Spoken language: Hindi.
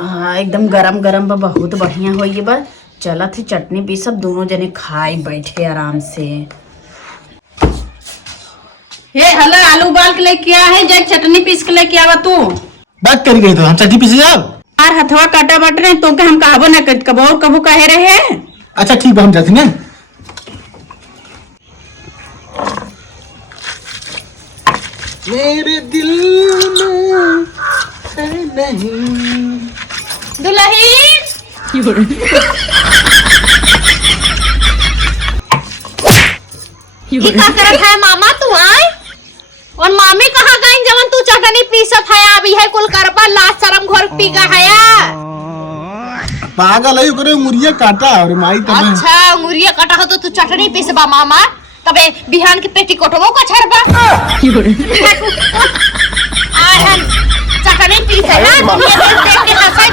एकदम गरम गरम बा, बहुत बढ़िया हो ये बा। चला थी चटनी भी सब दोनों जने खाए बैठे आराम से। हे हला आलू उबाल के लेके आ है, जाके चटनी पीस के लेके आवा तू। बात कर गई तो हम चटनी पीसे जाओ। यार हथवा काटा बट रहे तो के हम कहबो ना कबो और कबो कहे रहे। अच्छा ठीक बा हम जाते ना। मेरे दिल में है नहीं दुल्हन ये का करत है मामा तू आए? और मामी कहाँ गई जवन तू चटनी पीसत है? अभी है कुल करबा लास्ट शर्म घोर पी गा है। पागल है करे मुरिया काटा और माई तब। अच्छा मुरिया काटा हो तो तू चटनी पीसबा मामा, तबे बिहान के पेटीकोटवो का छरबा। आय हम चटनी पीसे ना, ये देख के हंसाई